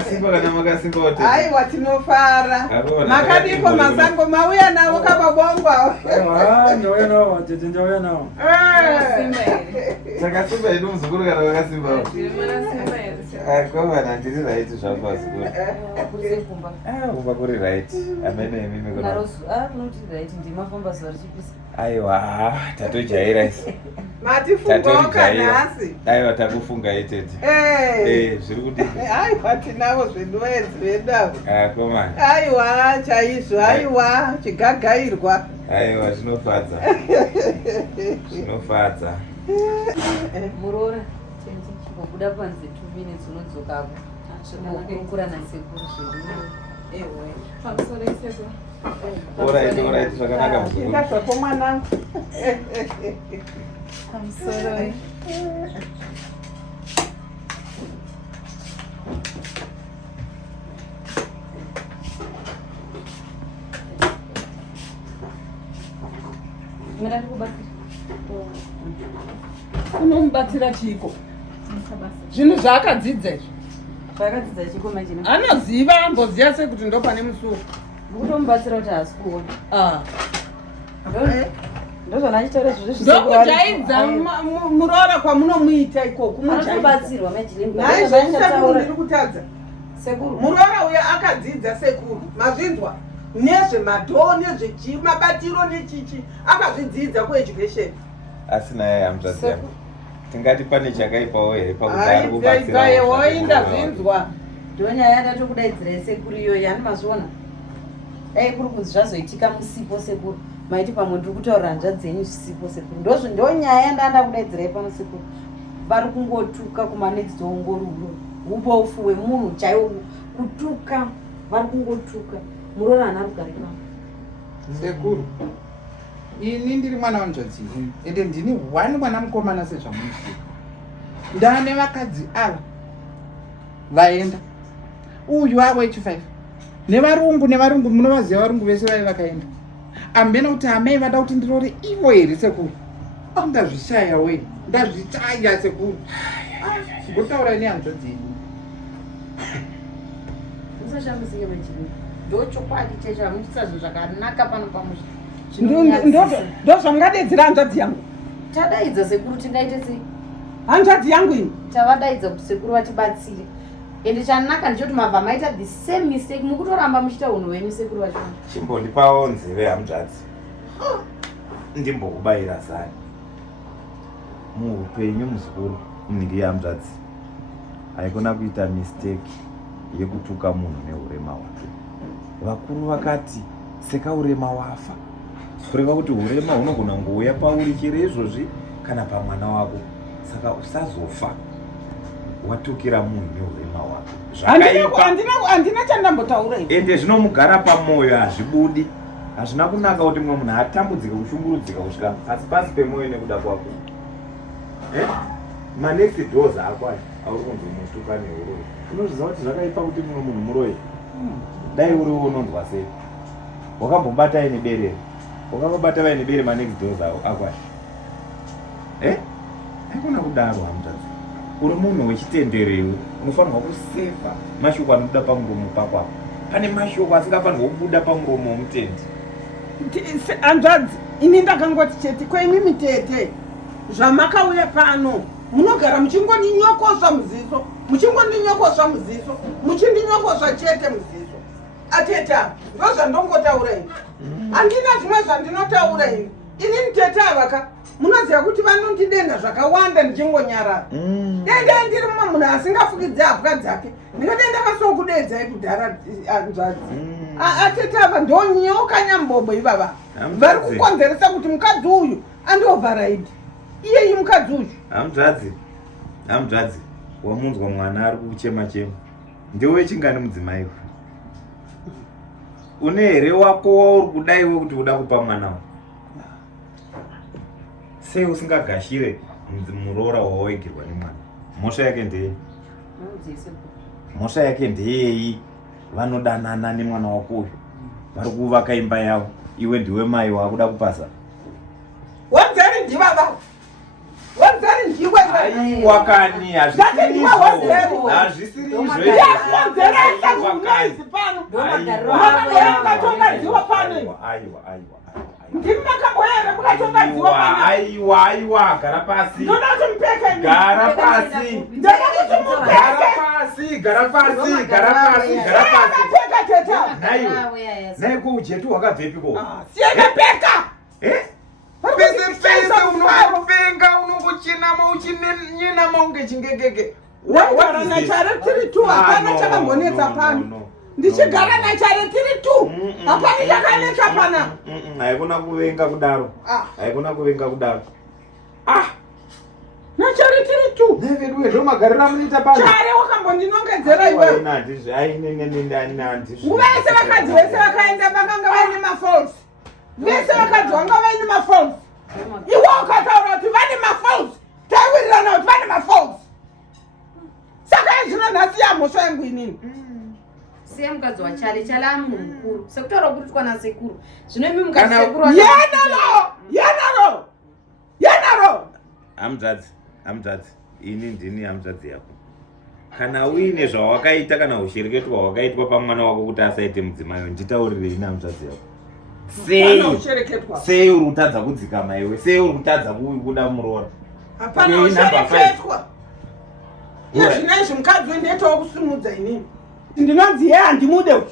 Simba kana makasimba wote. Aiwa tinofara. Makadiko masango mauya nawo kababongwa. Ndouya nawo, tete ndouya nawo. Saka Simba ino muzukuru kana makasimba. Koma ndiri right zvapo zikuru. Kumba kuri right. Amene mimi kuna. Noti right ndimafamba zuva richipisa. Aiwa, tatojaira isi. Matifunga kanasi. Aiwa takufunga itete. Zviri kudini. Aiwa tinavo zvinwedzi vedavo. Koma. Aiwa chaizvo, aiwa chigagairwa. Aiwa zvinofadza. Zvinofadza. Murora kubuda panze 2 minutes unodzokapo. Kurukura nasekuru zvedu. Ewe. Pamusoro isekuru. Alright, zvakanaka muzukuru. Ndazvako mwanangu. Pamusoro. Mira kubatsira. Unomubatsira chiko. Zvinhu zvaakadzidza izvi. Zvakadzidza chiko manje. Anoziva amboziya sekuti ndo pane musuwo. Kutomubatsira kuti haasi kuona. Ndozvona achitaura izvozvo ndokujaidza murora kwamunomuita ikoko mubatsirwa majiringu. Naizvozvo ndiri kutadza. Sekuru. Murora uya akadzidza sekuru. Mazvinzwa. Nezvemadho nezvechimabatiro nechichi akazvidzidza kueducation. Asina yeye amzazema. Tingati pane chakaipawo here pakudari kubatsira. Woinda zvinzwa. Ndonyaya ndatokudaidzira sekuru iyoyo yani mazviona. Kuri kunzi zvazoitika musipo sekuru. Maiti pamwe ndiri kutaura hanzvadzi dzenyu zvisipo sekuru. Ndonyaya yandanda kudaidzirai pano sekuru. Vari kungotuka kumanext ongoruro. Ubofu hwemunhu chaiwo kutuka. Vari kungotuka. Murora hana rugare pano. Sekuru. Ini ndiri mwana wanzvadzi ende ndini wani mwana mukomana sezvamunoziva. Ndane vakadzi ava vaenda. Uyu avo H5. Nevarungu munovaziva varungu vese vai vakaenda. Ambena kuti amai vada kuti ndirore ivo here sekuru. Ndazvishaya we. Ndazvishaya sekuru. Ngotaura nehanzvadzi yenyu. Musashambidzike majiringu. Ndochokwadi checho hamuchita zvinhu zvakanaka pano pamusha. Ndo zvamungadaidzira hanzvadzi yangu. Tadaidza sekuru tingaite sei? Hanzvadzi yangu ini. Tavadaidza kuti sekuru vatibatsire. Ende chanaka ndichoti mabva maita the same mistake mukutoramba muchita unhu hwenyu sekuru vacho. Chimbondipawo nzeve hanzvadzi. Ndimbokubayira zani. Muupenyu muzukuru ndiri hanzvadzi. Haikona kuita mistake yekutuka munhu neurema hwake. Vakuru vakati seka urema wafa. Kureva kuti urema hunogona ngouya pauri chero izvozvi kana pamwana wako. Saka usazofa watukira munhu neurema wako. Handina chandambotaura ipo. Ende zvinomugara pamwoyo hazvibudi. Hazvina kunaka kuti mumwe munhu atambudzike kushungurudzika kusvika pasi pemwoyo nekuda kwako. Manext doors ako auri kunzomutuka neuroi. Unozviziva kuti zvakaipa kuti mumwe munhu muroyi. Dai uriwo unonzwa sei? Wakambobata ine berere. Wakambobata vaine berere manext doors ako. Haikona kudaro hanzvadzi. Uri munhu wechitenderewe, unofanirwa kusefa mashoko anobuda pamuromo pako. Pane mashoko asingafanirwa kubuda pamuromo womutendi. Hanzvadzi, ini ndakangoti chete kweimimi tete. Zvamakauya pano, munogara muchingondinyokozva muziso, muchindinyokozva chete muziso. Ateta, ndozvandongotaura ini. Handina zvimwe zvandinotaura ini. Ini tete avaka. Munoziva kuti vanondidenda zvakawanda ndichingonyarara. Denda ndiri mumwe munhu asingafukidzi hapwa dzake. Ndingadenda masokudedzai kudhara hanzvadzi. Atete ava ndonyoka nyambombo ivava. Vari kukonzeresa kuti mukadzi uyu andiovharaidi. Iyeyi mukadzi uyu. Hanzvadzi, wamunzwa mwana ari kuchema-chema. Ndiwe chingani mudzimai. Une here wako wauri kudaiwe kuti uda kupa mwana wako. Sei usingagashire murora wawaigirwa nemwana. Mhosva yake ndeyei? Mhosva yake ndeyei? Vanodanana nemwana wako uyu. Vari kuvaka imba yavo. Iwe ndiwe mai wakuda kupasa. Wanzari ndivava. Wanzari ndiwe aiwa kani hazvisirizvo yakonzeresa zvinaizi pano makatongadziwa pano ndimi makamboere mukatongadziwa pano aiwa gara pasi ndoda kuti mupeke gara pasi ndoda kuti mupeke akapfeka teta naye kuujetu wakabvepiko siyenepeka pese unokupenga unongocinama uchinyinama unge chingegege ndagara nachare tiri tu hapana chakambonetsa pano ndichigara nachare tiri tu hapana chakanetsa pana haikuna kuvenga kudaro nachare tiri tu nevedu wezvomagarira munoita pano chare wakambondinongedzera iwewe nguva yese vakadzi vese vakaenda vakanga vaine mafols vese vakadzi vanga vaine mafols iwe ukataura kuti vane mafols taiwirirana kuti vane mafols saka izvino nhasi yamhosva yangu inini siye mukadzi wachale chale amunhu mukuru sekutaura kuti twana sekuru zvino imi mukadzi sekuru yanaro hamzadzi ini ndini hamzadzi yako kana uine zvawakaita kana ushereketo hwawakaitwa pamwana wako kuti asaite mudzimayo nditaurire ini hamzadzi yako sei uri kutadza kudzikama iwe sei uri kutadza kuda muroora hapana ushereketwa izvinaizvi mukadzi wendeitawo kusimudza inini ndinonzi ye handimude uzvo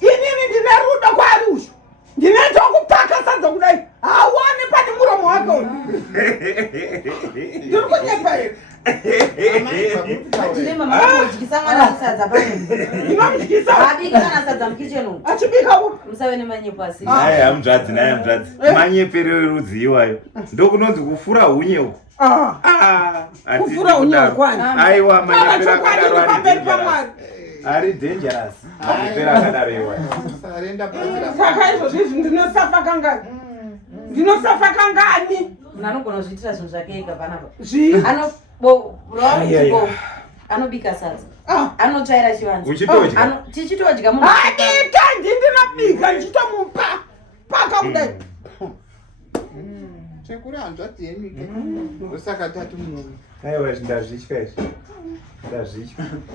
inini ndine rudo kwari uzvo ndinoitawo kupaka sadza kudai hauoni pane muromo wake uyu ndiri kunyepa here ndinemamodyisa mwana musadza inomudyisa abika kana sadza mukichenu achibika u musave nemanyepo asi naye hamzvadzi manyepero erudzi iwayo ndokunonzi kufura hunye uku kufura hunye ukwani aiwa pamberi pamwari ari dangerous manyepero akadaro iwayo saka izvozvo izvi ndinosafa kangani anogona kuzviitira zvinhu zvake ega panapa zvii anobika sadza anotsvaira chivanza tichitodya adika ndinobika ndichitomupa paka kudai chekuri hanzvadzi yenyuke osaka tatu munhu aiwa ndazvitya izvi ndazvitya